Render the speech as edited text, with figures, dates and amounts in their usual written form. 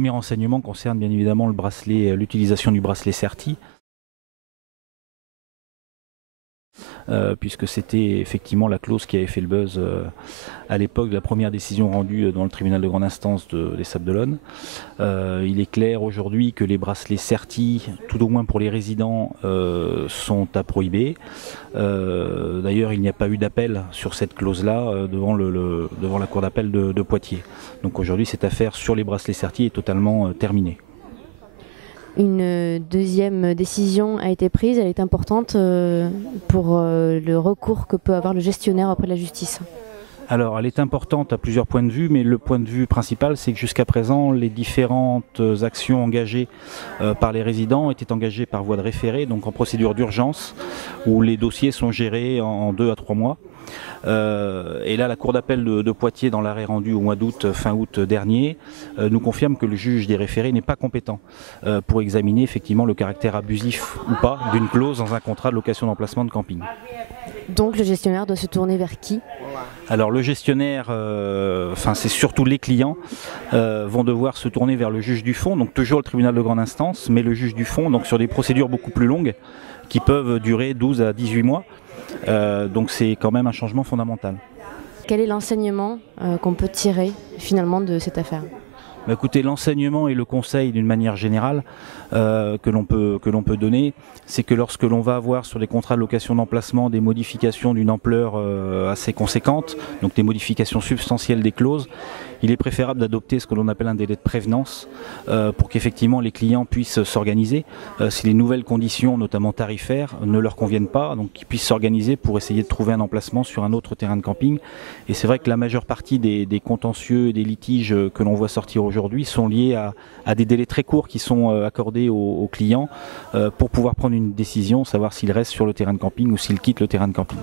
premier enseignement concerne bien évidemment l'utilisation du bracelet CERTI. Puisque c'était effectivement la clause qui avait fait le buzz à l'époque de la première décision rendue dans le tribunal de grande instance des Sables-d'Olonne. Il est clair aujourd'hui que les bracelets CERTI, tout au moins pour les résidents, sont à prohiber. D'ailleurs, il n'y a pas eu d'appel sur cette clause-là devant la cour d'appel de Poitiers. Donc aujourd'hui, cette affaire sur les bracelets CERTI est totalement terminée. Une deuxième décision a été prise, elle est importante pour le recours que peut avoir le gestionnaire auprès de la justice. Alors, elle est importante à plusieurs points de vue, mais le point de vue principal, c'est que jusqu'à présent, les différentes actions engagées par les résidents étaient engagées par voie de référé, donc en procédure d'urgence, où les dossiers sont gérés en 2 à 3 mois. Et là, la Cour d'appel de Poitiers, dans l'arrêt rendu au mois d'août, fin août dernier, nous confirme que le juge des référés n'est pas compétent pour examiner effectivement le caractère abusif ou pas d'une clause dans un contrat de location d'emplacement de camping. Donc le gestionnaire doit se tourner vers qui ? Alors le gestionnaire, c'est surtout les clients, vont devoir se tourner vers le juge du fond, donc toujours le tribunal de grande instance, mais le juge du fond, donc sur des procédures beaucoup plus longues, qui peuvent durer 12 à 18 mois. Donc c'est quand même un changement fondamental. Quel est l'enseignement qu'on peut tirer finalement de cette affaire ? Écoutez, l'enseignement et le conseil d'une manière générale que l'on peut donner, c'est que lorsque l'on va avoir sur des contrats de location d'emplacement des modifications d'une ampleur assez conséquente, donc des modifications substantielles des clauses, il est préférable d'adopter ce que l'on appelle un délai de prévenance pour qu'effectivement les clients puissent s'organiser si les nouvelles conditions, notamment tarifaires, ne leur conviennent pas, donc qu'ils puissent s'organiser pour essayer de trouver un emplacement sur un autre terrain de camping. Et c'est vrai que la majeure partie des contentieux et des litiges que l'on voit sortir aujourd'hui sont liés à des délais très courts qui sont accordés aux clients pour pouvoir prendre une décision, savoir s'ils restent sur le terrain de camping ou s'ils quittent le terrain de camping.